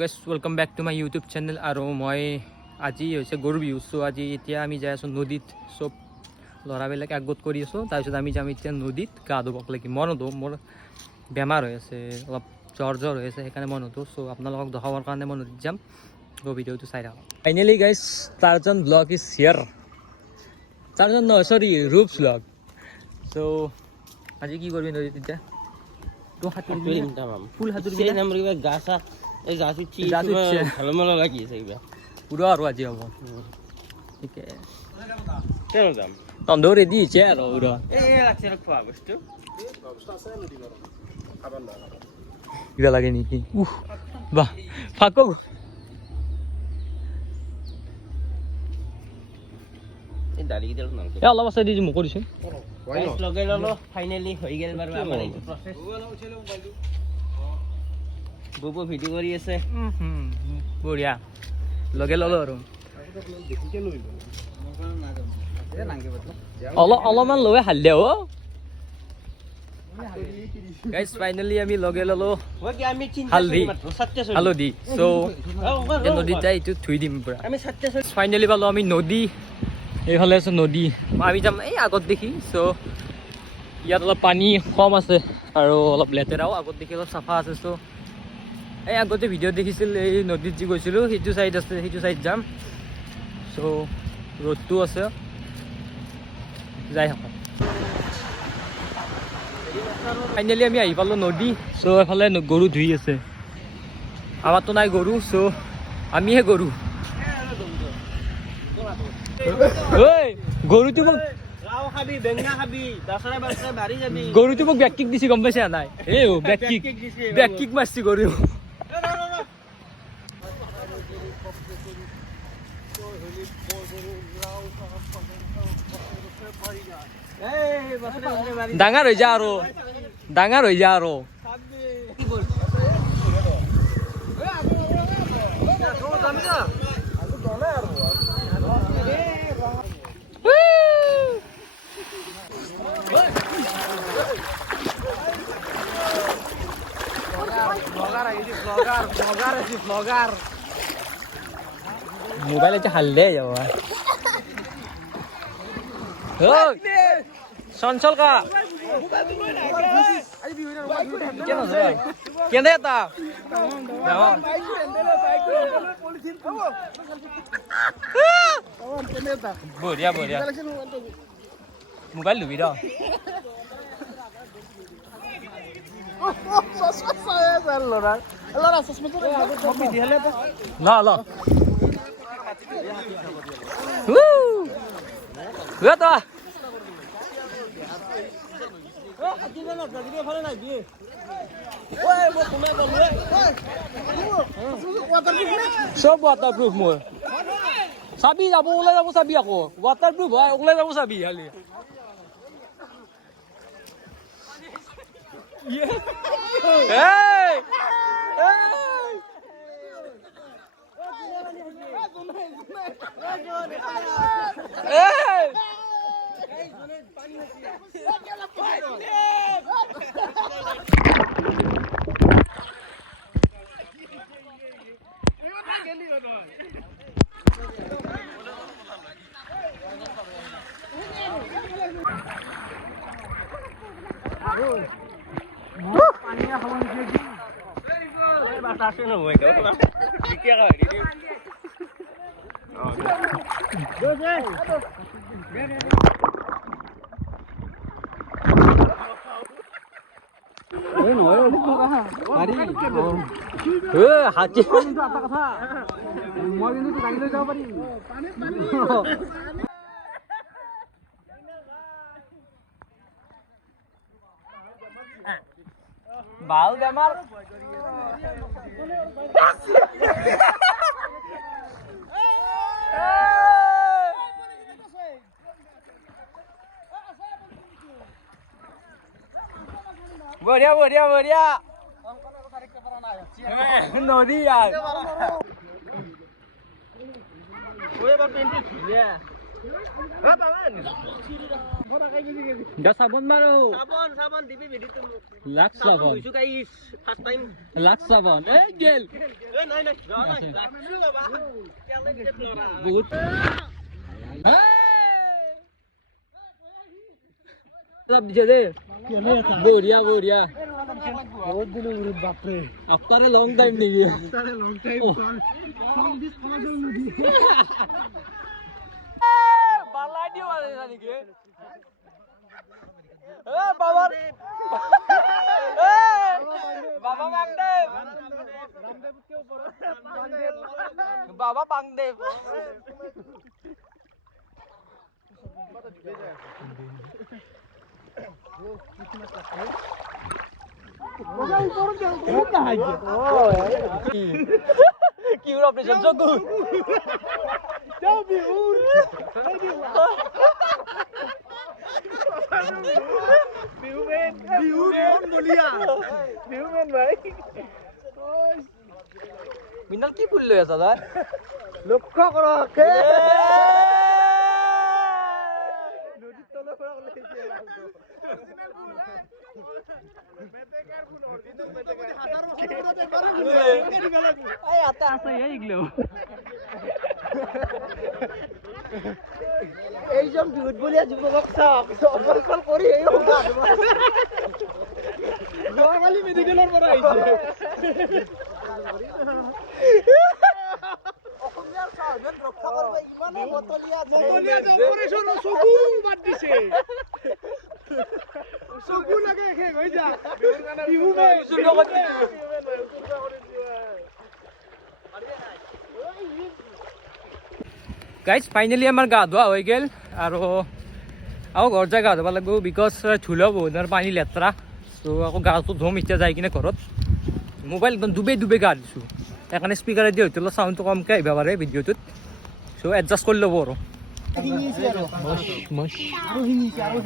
Guys, welcome back to my YouTube channel. আৰু মই আজি হৈছে গৰু বিহু। চ' আজি এতিয়া আমি যাই আছোঁ নদীত। চব ল'ৰাবিলাকে আগত কৰি আছোঁ। তাৰপিছত আমি যাম এতিয়া নদীত গা ধুবক লাগি। মই নধুওঁ, মোৰ বেমাৰ হৈ আছে, অলপ জ্বৰ হৈ আছে, সেইকাৰণে মই নধুওঁ। চ' আপোনালোকক দেখাবৰ কাৰণে মই নদীত যাম। চ' ভিডিঅ'টো চাই থাকক। ফাইনেলি গাইজ টাৰ্জন ব্লগ ইজ হিয়াৰ। টাৰ্জন নহয়, চৰি ৰূপ ব্লগ। চ' আজি কি কৰিবি নদীত এতিয়া? ফুল সাঁতুৰিবি গা চা এই গাছ উঠি ভাল মজা লাগি আছে কিবা পুৰা আৰু আজি হ'ব ঠিকে কেন যাম তন্দ ৰেডি হৈছে আৰু পুৰা এই লাগছে খোৱা বস্তু কিবা লাগে নেকি বাহ ফাকো এই দালি কিটা নালকে এ অলপ আছে দি মোক কৰিছে গাইস লগাই ললো ফাইনালি হৈ গেল বাৰু আমাৰ এইটো প্ৰসেস বুবু ভিডিও কৰি আছে বঢ়িয়া লগে ললো আৰু অলপমান লৈ হালিয়া অ গাইস ফাইনালি আমি লগে ললো হালধি চ' নদীত যাই এইটো ধুই দিম পুৰা ফাইনালি পালো আমি নদী এইফালে আছে নদী আমি যাম এই আগত দেখি চ' ইয়াত অলপ পানী কম আছে আৰু অলপ লেতেৰাও আগত দেখি অলপ চাফা আছে চ' এই আগতে ভিডিঅ' দেখিছিল এই নদীত যি গৈছিলোঁ সেইটো চাইড আছে সেইটো চাইড যাম চ' ৰ'দটো আছে যাই থাকক ফাইনেলি আমি আহি পালোঁ নদী চ' এফালে গৰু ধুই আছে আমাৰতো নাই গৰু চ' আমিহে গৰু গৰুটো মোক গৰুটো মোক বেক কিক দিছে গম পাইছা নাই এই বেক কিক মাৰছি গৰু ডাঙৰ হৈ যা আৰু মোবাইল এতিয়া হালদে যাব চঞ্চল কা কেনে এটা বঢ়িয়া মোবাইল লুবি ৰ চব ৱাটাৰপ্ৰুফ মোৰ চাবি যাব ওলাই যাব চাবি আকৌ ৱাটাৰপ্ৰুফ হয় ওলাই যাব চাবি খালি ভাল বেমাৰ বঢ়িয়া নদী যা সাবন মারো সাবান দিবি ভিডিওতে লাক্স সাবন হইছো গাইস ফার্স্ট টাইম লাক্স সাবন এ গেল নাই লাগছো বাবা কেলে দিতে নরা বহুত সব দিছে দে বড়িয়া বড়িয়া বহুত দিন উড়ে বাপ রে আপনারে লং টাইম নেকি তারে লং টাইম ফোন দিস কোন দিন বালাই দিও আরে নাকি এ বাবা এ বাবা বাংদেব রামদেব কে উপর বাবা বাংদেব কি ওর অপারেশন জগু যাবি উর বিউমেন বলিয়া বিউমেন ভাই মিনাল কি ভুল লই আছা দাদা লক্ষ্য করো কে নদীর তলে পড়া গেছে এই আতা আছে এইগুলো এইজন বিহুত বলিয়া যুৱকক চাওক অকল কৰি এই যোৱাকালি মেডিকেলৰ পৰা আহিছে অসমীয়াৰ চাৰ্ভেন্ট ৰক্ষা কৰিব ইমানে বতলীয়া অপাৰেশ্যন চকু বাদ দিছে চকু লাগে শেষ হৈ যা বিহু গাইজ ফাইনেলি আমাৰ গা ধোৱা হৈ গ'ল আৰু ঘৰ যাই গা ধুব লাগিব বিকজ ধুলেও বহুত আৰু পানী লেতেৰা ত' আকৌ গাটো ধুম এতিয়া যাই কিনে ঘৰত মোবাইল একদম ডুবে গা দিছোঁ সেইকাৰণে স্পীকাৰে দি হয়তো অলপ চাউণ্ডটো কমকৈ আহিব পাৰে ভিডিঅ'টোত চ' এডজাষ্ট কৰি ল'ব আৰু আৰু